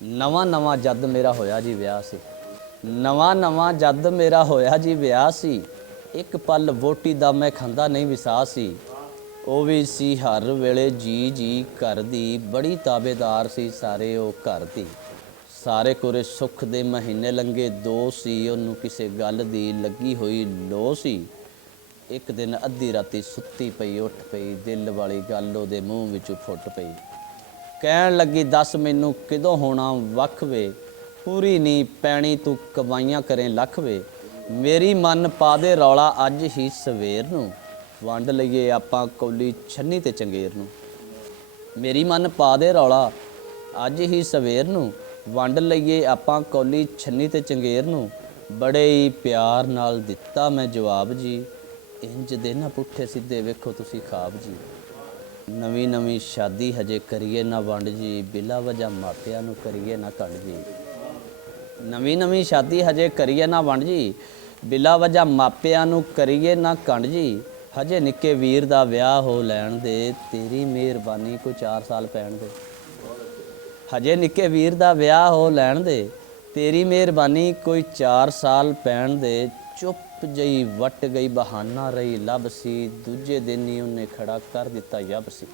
ਨਵਾਂ ਨਵਾਂ ਜਦ ਮੇਰਾ ਹੋਇਆ ਜੀ ਵਿਆਹ ਸੀ। ਨਵਾਂ ਨਵਾਂ ਜਦ ਮੇਰਾ ਹੋਇਆ ਜੀ ਵਿਆਹ ਸੀ। ਇੱਕ ਪਲ ਵੋਟੀ ਦਾ ਮੈਂ ਖਾਂਦਾ ਨਹੀਂ ਵਿਸਾਹ ਸੀ। ਉਹ ਵੀ ਸੀ ਹਰ ਵੇਲੇ ਜੀ ਜੀ ਘਰ ਦੀ, ਬੜੀ ਤਾਬੇਦਾਰ ਸੀ ਸਾਰੇ ਉਹ ਘਰ ਦੀ। ਸਾਰੇ ਕੋਰੇ ਸੁੱਖ ਦੇ ਮਹੀਨੇ ਲੰਘੇ ਦੋ ਸੀ, ਉਹਨੂੰ ਕਿਸੇ ਗੱਲ ਦੀ ਲੱਗੀ ਹੋਈ ਲੋ ਸੀ। ਇੱਕ ਦਿਨ ਅੱਧੀ ਰਾਤੀ ਸੁੱਤੀ ਪਈ ਉੱਠ ਪਈ, ਦਿਲ ਵਾਲੀ ਗੱਲ ਉਹਦੇ ਮੂੰਹ ਵਿੱਚੋਂ ਫੁੱਟ ਪਈ। ਕਹਿਣ ਲੱਗੀ ਦੱਸ ਮੈਨੂੰ ਕਿਦੋਂ ਹੋਣਾ ਵੱਖ ਵੇ, ਪੂਰੀ ਨੀ ਪੈਣੀ ਤੂੰ ਕਮਾਈਆਂ ਕਰੇ ਲੱਖ ਵੇ। ਮੇਰੀ ਮਨ ਪਾ ਦੇ ਰੌਲਾ ਅੱਜ ਹੀ ਸਵੇਰ ਨੂੰ, ਵੰਡ ਲਈਏ ਆਪਾਂ ਕੌਲੀ ਛੰਨੀ ਤੇ ਚੰਗੇਰ ਨੂੰ। ਮੇਰੀ ਮਨ ਪਾ ਦੇ ਰੌਲਾ ਅੱਜ ਹੀ ਸਵੇਰ ਨੂੰ, ਵੰਡ ਲਈਏ ਆਪਾਂ ਕੌਲੀ ਛੰਨੀ ਤੇ ਚੰਗੇਰ ਨੂੰ। ਬੜੇ ਹੀ ਪਿਆਰ ਨਾਲ ਦਿੱਤਾ ਮੈਂ ਜਵਾਬ ਜੀ, ਇੰਜ ਦੇ ਨਾ ਪੁੱਠੇ ਸਿੱਧੇ ਵੇਖੋ ਤੁਸੀਂ ਖਾਬ ਜੀ। ਨਵੀਂ ਨਵੀਂ ਸ਼ਾਦੀ ਹਜੇ ਕਰੀਏ ਨਾ ਵੰਡ ਜੀ, ਬਿਲਾ ਵਜ੍ਹਾ ਮਾਪਿਆਂ ਨੂੰ ਕਰੀਏ ਨਾ ਕੰਡ ਜੀ। ਨਵੀਂ ਨਵੀਂ ਸ਼ਾਦੀ ਹਜੇ ਕਰੀਏ ਨਾ ਵੰਡ ਜੀ, ਬਿਲਾ ਵਜ੍ਹਾ ਮਾਪਿਆਂ ਨੂੰ ਕਰੀਏ ਨਾ ਕੰਡ ਜੀ। ਹਜੇ ਨਿੱਕੇ ਵੀਰ ਦਾ ਵਿਆਹ ਹੋ ਲੈਣ ਦੇ, ਤੇਰੀ ਮਿਹਰਬਾਨੀ ਕੋਈ 4 ਸਾਲ ਪੈਣ ਦੇ। ਹਜੇ ਨਿੱਕੇ ਵੀਰ ਦਾ ਵਿਆਹ ਹੋ ਲੈਣ ਦੇ, ਤੇਰੀ ਮਿਹਰਬਾਨੀ ਕੋਈ 4 ਸਾਲ ਪੈਣ ਦੇ। ਚੁੱਪ ਜਿਹੀ ਵੱਟ ਗਈ ਬਹਾਨਾ ਰਹੀ ਲੱਭ ਸੀ, ਦੂਜੇ ਦਿਨ ਹੀ ਉਹਨੇ ਖੜਾ ਕਰ ਦਿੱਤਾ ਯੱਬ ਸੀ।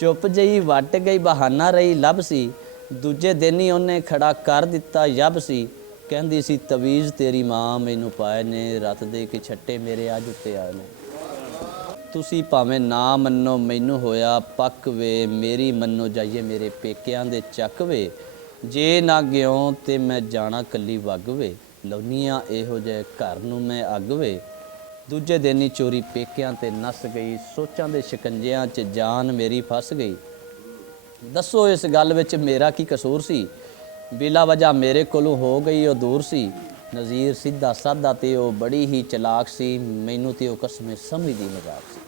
ਚੁੱਪ ਜਿਹੀ ਵੱਟ ਗਈ ਬਹਾਨਾ ਰਹੀ ਲੱਭ ਸੀ, ਦੂਜੇ ਦਿਨ ਹੀ ਉਹਨੇ ਖੜਾ ਕਰ ਦਿੱਤਾ ਯੱਬ ਸੀ। ਕਹਿੰਦੀ ਸੀ ਤਵੀਜ਼ ਤੇਰੀ ਮਾਂ ਮੈਨੂੰ ਪਾਏ ਨੇ, ਰੱਤ ਦੇ ਕੇ ਛੱਟੇ ਮੇਰੇ ਅੱਜ ਉੱਤੇ ਆਏ ਨੇ। ਤੁਸੀਂ ਭਾਵੇਂ ਨਾ ਮੰਨੋ ਮੈਨੂੰ ਹੋਇਆ ਪੱਕ ਵੇ, ਮੇਰੀ ਮੰਨੋ ਜਾਈਏ ਮੇਰੇ ਪੇਕਿਆਂ ਦੇ ਚੱਕ ਵੇ। ਜੇ ਨਾ ਗਿਓ ਤੇ ਮੈਂ ਜਾਣਾ ਕੱਲੀ ਵੱਗ ਵੇ, ਲਾਉਨੀਆਂ ਇਹੋ ਜਿਹੇ ਘਰ ਨੂੰ ਮੈਂ ਅੱਗ ਵੇ। ਦੂਜੇ ਦਿਨ ਹੀ ਚੋਰੀ ਪੇਕਿਆਂ ਤੇ ਨੱਸ ਗਈ, ਸੋਚਾਂ ਦੇ ਸ਼ਿਕੰਜਿਆਂ 'ਚ ਜਾਨ ਮੇਰੀ ਫਸ ਗਈ। ਦੱਸੋ ਇਸ ਗੱਲ ਵਿੱਚ ਮੇਰਾ ਕੀ ਕਸੂਰ ਸੀ, ਬਿਲਾ ਵਜ੍ਹਾ ਮੇਰੇ ਕੋਲੋਂ ਹੋ ਗਈ ਉਹ ਦੂਰ ਸੀ। ਨਜ਼ੀਰ ਸਿੱਧਾ ਸਾਦਾ ਤੇ ਉਹ ਬੜੀ ਹੀ ਚਲਾਕ ਸੀ, ਮੈਨੂੰ ਤੇ ਉਹ ਕਸਮੇ ਸਮਝਦੀ ਮਜ਼ਾਕ ਸੀ।